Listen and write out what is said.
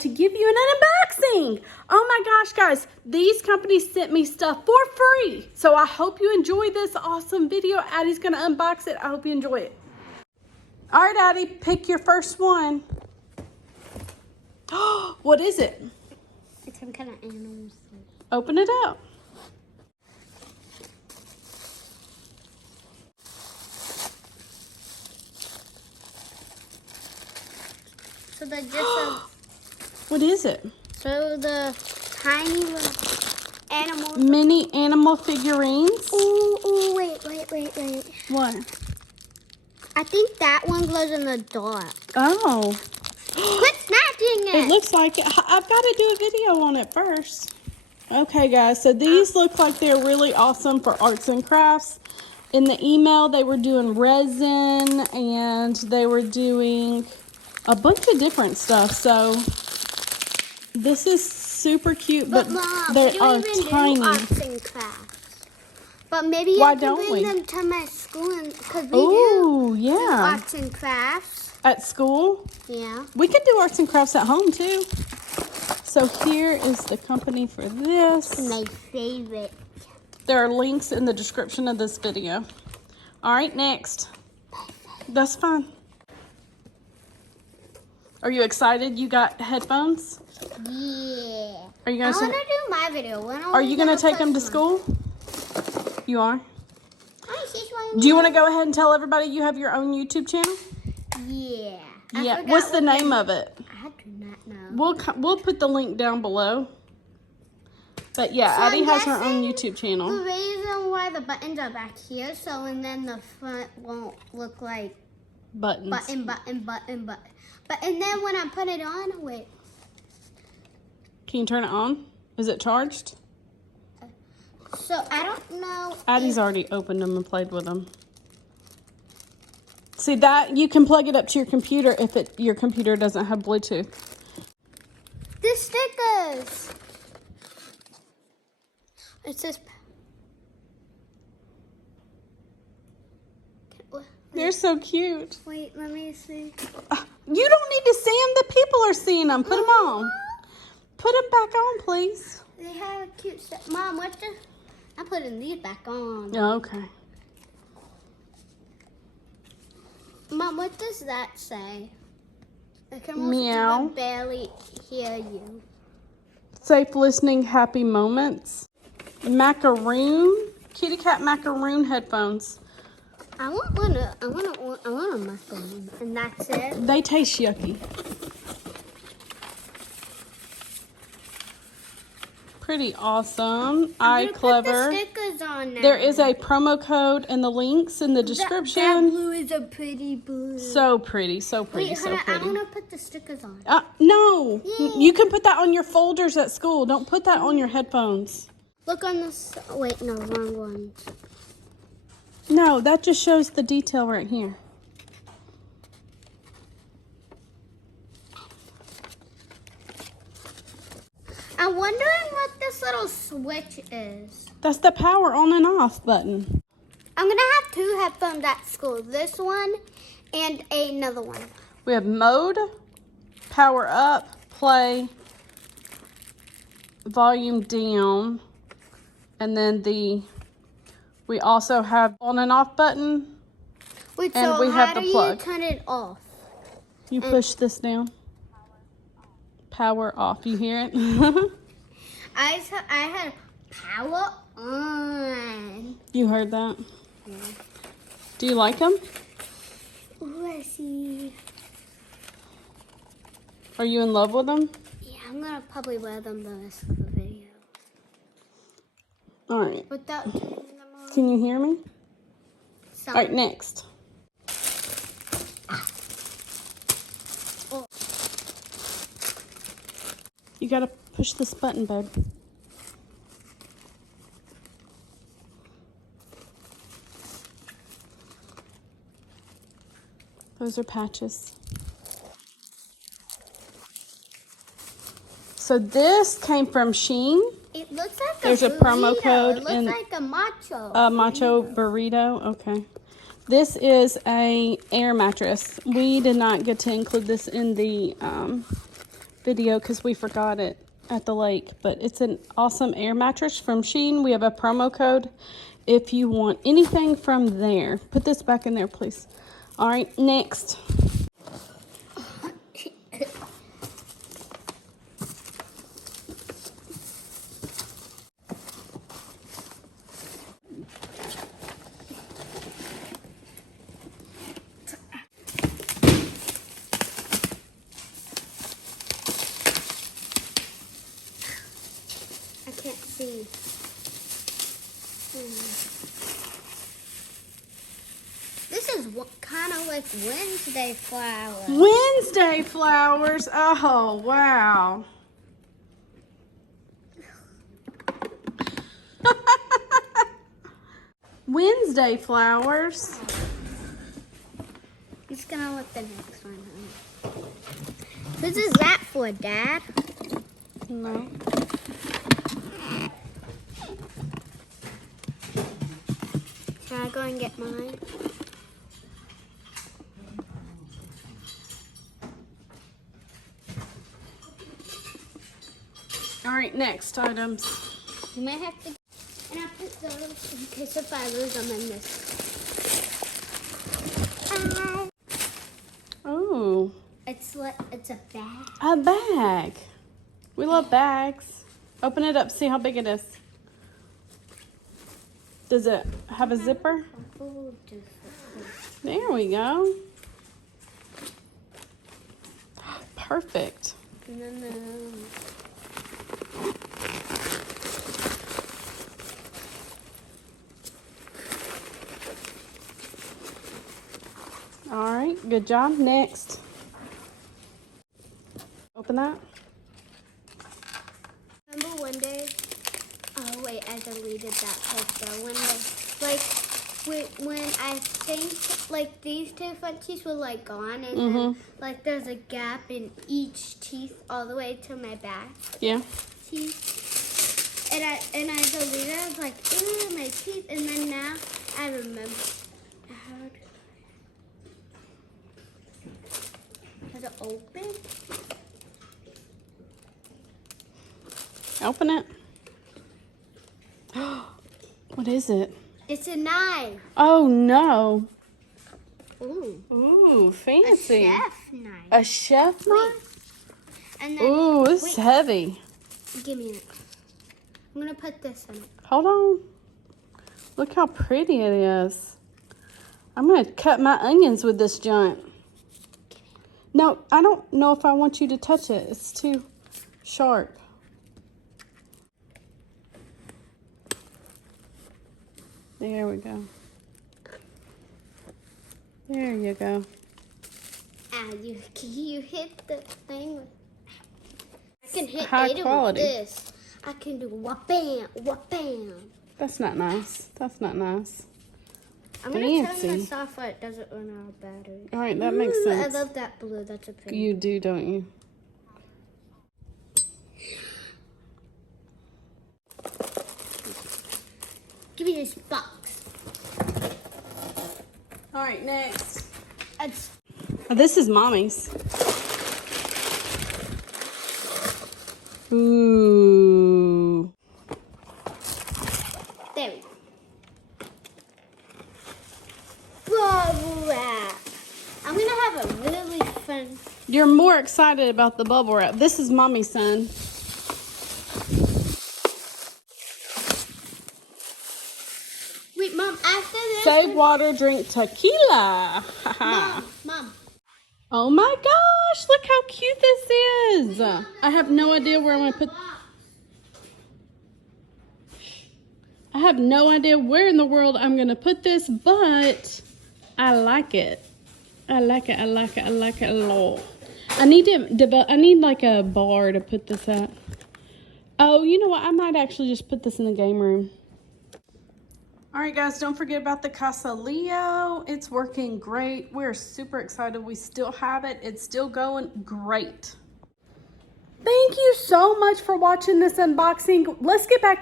to give you an unboxing. Oh my gosh, guys, these companies sent me stuff for free. So I hope you enjoy this awesome video. Addie's gonna unbox it. I hope you enjoy it. All right, Addie, pick your first one. What is it? It's some kind of animal. Open it up. So the just what is it? so the tiny little animals. Mini animal figurines. Ooh, wait. What? I think that one glows in the dark. Oh. Quit snatching it. It looks like it. I've got to do a video on it first. Okay, guys, so these look like they're really awesome for arts and crafts. In the email, they were doing resin and they were doing a bunch of different stuff. So this is super cute, but Mom, they we are don't even tiny. do arts and crafts. But maybe Why I can don't bring we? them to my school because we Oh, do yeah. arts and crafts. At school? Yeah. We could do arts and crafts at home, too. So here is the company for this. My favorite. There are links in the description of this video. All right, next. That's fine. Are you excited? You got headphones? Yeah. Are you I gonna? want to do my video. When Are you gonna take them to school? You are. Do you want to go ahead and tell everybody you have your own YouTube channel? Yeah. Yeah. What's the name of it? I do not know. We'll put the link down below. But yeah, So Addie I'm has her own guessing YouTube channel. The reason why the buttons are back here, so and then the front won't look like Buttons. button. But and then when I put it on, wait. Can you turn it on? Is it charged? So I don't know. Addie's already opened them and played with them. See that? You can plug it up to your computer if your computer doesn't have Bluetooth. The stickers. It says. They're so cute. Wait, let me see. You don't need to see them. The people are seeing them. Put them on. Put them back on, please. They have a cute stuff. Mom, what's the? I'm putting these back on. Oh, okay. Mom, what does that say? I can almost Meow. even barely hear you. Safe listening, happy moments. Macaroon. Kitty cat macaroon headphones. I want a muffin, and that's it. They taste yucky. Pretty awesome. I'm gonna Clever. put the stickers on now. There is a promo code in the links in the That description. blue is a pretty blue. So pretty, so pretty, Wait, so hold on, I pretty. want to put the stickers on. No, Yay. you can put that on your folders at school. Don't put that on your headphones. Look on this. Wait, no, wrong one. No, that just shows the detail right here. I'm wondering what this little switch is. That's the power on and off button. I'm gonna have two headphones at school. This one and another one. We have mode, power up, play, volume down, and then we also have on and off button. Wait, And so we have how the do plug. you turn it off? You push this down. Power off. You hear it? I had power on. You heard that? Yeah. Do you like them? Ooh, I see. Are you in love with them? Yeah, I'm gonna probably wear them the rest of the video. All right. Without turning them on. Can you hear me? So, All right, next. Oh. You gotta push this button, babe. Those are patches. So this came from Shein. It looks like There's a a promo burrito. code It looks and- like a macho. Macho burrito. Okay. This is a air mattress. We did not get to include this in the video because we forgot it at the lake. But it's an awesome air mattress from Shein. We have a promo code if you want anything from there. Put this back in there, please. All right, next. I can't see. This is kind of like Wednesday flowers. Wednesday flowers. Oh, wow. Wednesday flowers. I'm just gonna look the next one. Whose is that for, Dad? No. Should I go and get mine? All right, next items. You might have to. And I put those in case if I lose them in this. Oh. It's a bag. A bag. We love bags. Open it up, see how big it is. Does it have a zipper? There we go. Perfect. All right, good job. Next. Open that. Remember one day? Oh wait, I deleted that picture. When I think like these two front teeth were like gone, and then like there's a gap in each teeth all the way to my back Yeah. teeth. And I deleted it. I was like, ooh, my teeth. And then now I remember. Has it open? Open it. What is it? It's a knife. Oh no. Ooh. Ooh, fancy. A chef knife. A chef knife? And then, Ooh, it's heavy. give me it. I'm gonna put this in it. Hold on. Look how pretty it is. I'm gonna cut my onions with this junk. No, I don't know if I want you to touch it. It's too sharp. There we go. There you go. Ah, you hit the thing. I can hit High it quality. with this. I can do wha-bam, wha-bam. That's not nice. That's not nice. I'm gonna turn Fancy. this off so it doesn't run out of battery. All right, that makes Ooh, sense. I love that blue. That's a pretty. You do, don't you? Give me this box. All right, next. It's Oh, this is Mommy's. Ooh. there we go. Bubble wrap. I'm gonna have a really fun. You're more excited about the bubble wrap. This is Mommy's son. Wait, Mom. After this. Save water, drink tequila. Mom. Oh my gosh, look how cute this is. I have no idea where I'm going to put... I have no idea where in the world I'm going to put this, but I like it. I like it, I like it, I like it a lot. I need like a bar to put this at. Oh, you know what? I might actually just put this in the game room. All right, guys, don't forget about the Casa Leo. It's working great. We're super excited. We still have it. It's still going great. Thank you so much for watching this unboxing. Let's get back